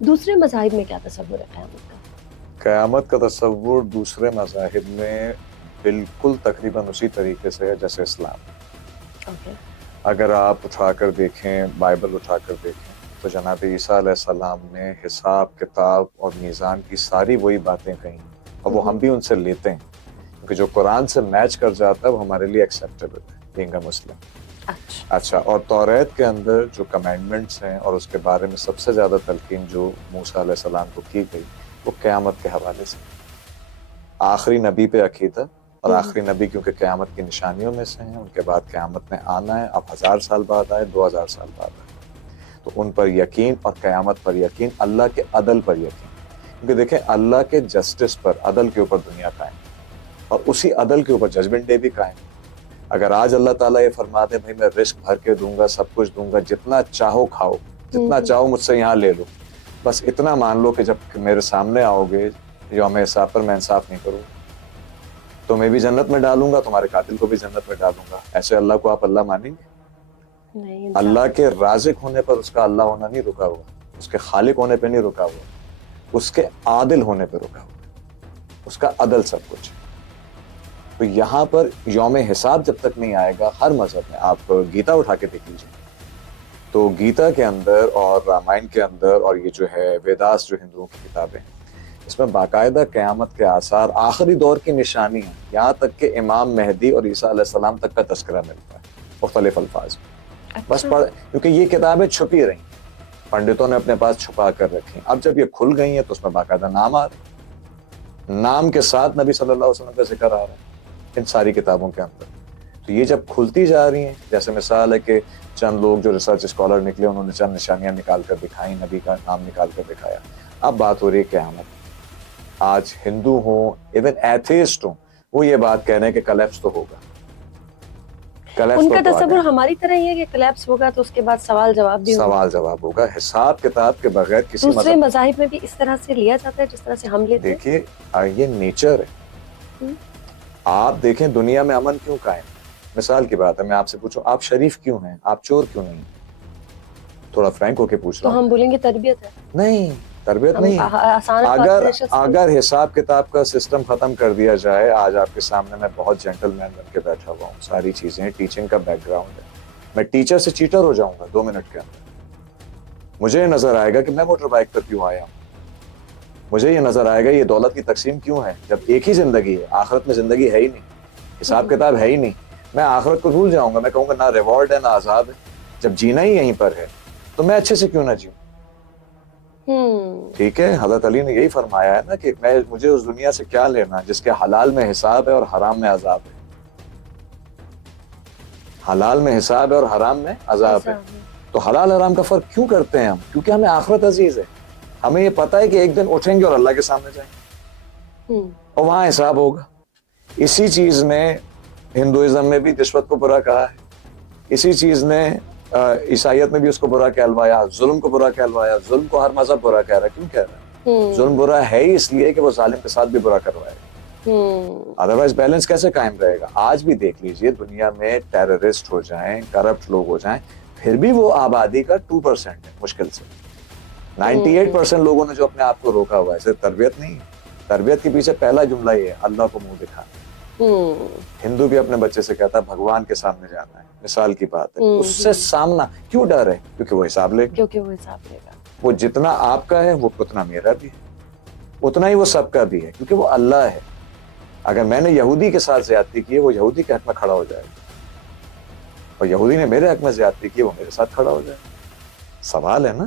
دوسرے مذاہب میں کیا تصور ہے قیامت کا؟ قیامت کا تصور دوسرے مذاہب میں بالکل تقریباً اسی طریقے سے ہے جیسے اسلام. اوکے. اگر آپ اٹھا کر دیکھیں، بائبل اٹھا کر دیکھیں تو جناب عیسیٰ علیہ السلام نے حساب کتاب اور میزان کی ساری وہی باتیں کہیں اور وہ ہم بھی ان سے لیتے ہیں، کیونکہ جو قرآن سے میچ کر جاتا ہے وہ ہمارے لیے ایکسیپٹیبل ہے بینگ اے مسلم. اچھا، اور توریت کے اندر جو کمینڈمنٹس ہیں اور اس کے بارے میں سب سے زیادہ تلقین جو موسیٰ علیہ السلام کو کی گئی وہ قیامت کے حوالے سے. آخری نبی پہ عقیدہ، اور آخری نبی کیونکہ قیامت کی نشانیوں میں سے ہیں، ان کے بعد قیامت میں آنا ہے، اب 1000 سال بعد آئے، 2000 سال بعد آئے، تو ان پر یقین اور قیامت پر یقین، اللہ کے عدل پر یقین. کیونکہ دیکھیں اللہ کے جسٹس پر، عدل کے اوپر دنیا قائم اور اسی عدل کے اوپر ججمنٹ ڈے بھی قائم. اگر آج اللہ تعالیٰ یہ فرما دے بھائی میں رزق بھر کے دوں گا، سب کچھ دوں گا، جتنا چاہو کھاؤ، جتنا چاہو مجھ سے یہاں لے لو، بس اتنا مان لو کہ جب میرے سامنے آؤ گے یوم حساب پر میں انصاف نہیں کروں، تمہیں بھی جنت میں ڈالوں گا، تمہارے قاتل کو بھی جنت میں ڈالوں گا. ایسے اللہ کو آپ اللہ مانیں گے؟ نہیں. اللہ کے رازق ہونے پر اس کا اللہ ہونا نہیں رکا ہوا، اس کے خالق ہونے پہ نہیں رکا ہوا، اس کے عادل ہونے پہ رکا ہوا، اس کا عدل سب کچھ. تو یہاں پر یوم حساب جب تک نہیں آئے گا ہر مذہب میں، آپ گیتا اٹھا کے دیکھ لیجیے تو گیتا کے اندر اور رامائن کے اندر اور یہ جو ہے ویداس جو ہندوؤں کی کتابیں، اس میں باقاعدہ قیامت کے آثار، آخری دور کی نشانیاں، یہاں تک کہ امام مہدی اور عیسیٰ علیہ السلام تک کا تذکرہ ملتا ہے مختلف الفاظ میں. بس کیونکہ یہ کتابیں چھپی رہیں، پنڈتوں نے اپنے پاس چھپا کر رکھی. اب جب یہ کھل گئی ہیں تو اس میں باقاعدہ نام آ رہے، نام کے ساتھ نبی صلی اللہ علیہ وسلم کا ذکر آ رہا ہے ان ساری کتابوں کے اندر. تو یہ جب کھلتی جا رہی ہیں، جیسے مثال ہے کہ چند لوگ جو ریسرچ اسکالر نکلے انہوں نے چند نشانیاں نکال کر دکھائیں، نبی کا نام نکال کر دکھایا. اب بات ہو رہی ہے قیامت. آج ہندو ہوں، ایون ایتھیسٹ ہوں، وہ یہ بات کہہ رہے ہیں کہ کلیپس تو ہوگا. ان کا تصور ہماری طرح ہی ہے کہ کلیپس ہوگا تو اس کے بعد سوال جواب بھی ہوگا. سوال جواب ہوگا، حساب کتاب کے بغیر کسی دوسرے مذاہب میں بھی اس طرح سے لیا جاتا ہے جس طرح سے ہم لیتے ہیں. دیکھیے یہ نیچر ہے. آپ دیکھیں دنیا میں امن کیوں قائم؟ مثال کی بات ہے، میں آپ سے پوچھوں آپ شریف کیوں ہیں، آپ چور کیوں نہیں؟ تھوڑا فرینک ہو کے پوچھ رہا ہوں. تو ہم بولیں گے تربیت ہے. نہیں، تربیت نہیں. اگر حساب کتاب کا سسٹم ختم کر دیا جائے، آج آپ کے سامنے میں بہت جینٹل مین بن کے بیٹھا ہوا ہوں، ساری چیزیں ٹیچنگ کا بیک گراؤنڈ ہے، میں ٹیچر سے چیٹر ہو جاؤں گا 2 منٹ کے اندر. مجھے یہ نظر آئے گا کہ میں موٹر بائک پر کیوں آیا ہوں، مجھے یہ نظر آئے گا یہ دولت کی تقسیم کیوں ہے، جب ایک ہی زندگی ہے. آخرت میں زندگی ہے ہی نہیں، حساب کتاب ہے ہی نہیں. میں آخرت کو بھول جاؤں گا، میں کہوں گا نہ ریوارڈ ہے نہ عذاب ہے. جب جینا ہی یہیں پر ہے تو میں اچھے سے کیوں نہ جیوں. ٹھیک ہے، حضرت علی نے یہی فرمایا ہے نا کہ مجھے اس دنیا سے کیا لینا جس کے حلال میں حساب ہے اور حرام میں عذاب ہے. حلال میں حساب ہے اور حرام میں عذاب ہے. تو حلال حرام کا فرق کیوں کرتے ہیں ہم؟ کیونکہ ہمیں آخرت عزیز ہے. ہمیں یہ پتا ہے کہ ایک دن اٹھیں گے اور اللہ کے سامنے جائیں گے اور وہاں حساب ہوگا. اسی چیز نے ہندوازم میں بھی رشوت کو برا کہا ہے، اسی چیز نے عیسائیت میں بھی اس کو برا کہلوایا، ظلم کو برا کہلوایا. ظلم کو ہر مذہب برا کہہ رہا ہے. کیوں کہہ رہا ہے؟ ظلم برا ہے ہی اس لیے کہ وہ ظالم کے ساتھ بھی برا کروائے گا. ادروائز بیلنس کیسے قائم رہے گا؟ آج بھی دیکھ لیجئے دنیا میں ٹیررسٹ ہو جائیں، کرپٹ لوگ ہو جائیں، پھر بھی وہ آبادی کا 2% ہے مشکل سے. 98% لوگوں نے جو اپنے آپ کو روکا ہوا ہے. صرف تربیت نہیں، تربیت کے پیچھے پہلا جملہ یہ ہے اللہ کو منہ دکھانا. ہندو بھی اپنے بچے سے کہتا ہے بھگوان کے سامنے جانا ہے، مثال کی بات ہے. اس سے سامنا کیوں ڈر ہے؟ کیونکہ وہ حساب لے گا. وہ جتنا آپ کا ہے وہ اتنا میرا بھی ہے، اتنا ہی وہ سب کا بھی ہے، کیونکہ وہ اللہ ہے. اگر میں نے یہودی کے ساتھ زیادتی کی ہے وہ یہودی کے حق میں کھڑا ہو جائے گا، اور یہودی نے میرے حق میں زیادتی کی ہے وہ میرے ساتھ کھڑا ہو جائے گا. سوال ہے نا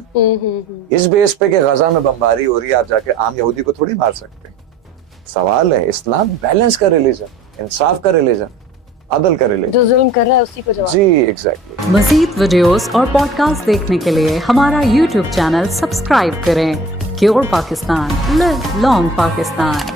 اس بیس پہ کہ غزہ میں بمباری ہو رہی ہے، آپ جا کے عام یہودی کو تھوڑی مار سکتے ہیں. سوال ہے اسلام بیلنس کا ریلیجن، انصاف کا ریلیجن، عدل کا ریلیجن. جو ظلم کر رہا ہے اسی کو جواب. جی ایگزیکٹلی. مزید ویڈیوز اور پوڈ کاسٹ دیکھنے کے لیے ہمارا YouTube چینل سبسکرائب کریں. کیور پاکستان، لیو لانگ پاکستان.